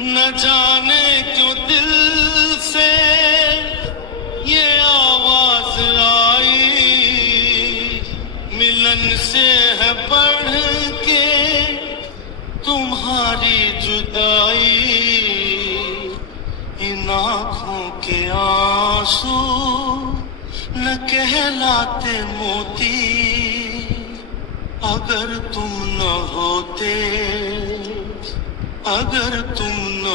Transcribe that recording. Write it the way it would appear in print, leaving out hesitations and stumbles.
न जाने क्यों दिल से ये आवाज आई, मिलन से है बढ़ के तुम्हारी जुदाई। इन आँखों के आंसू न कहलाते मोती, अगर तुम न होते, अगर तुम न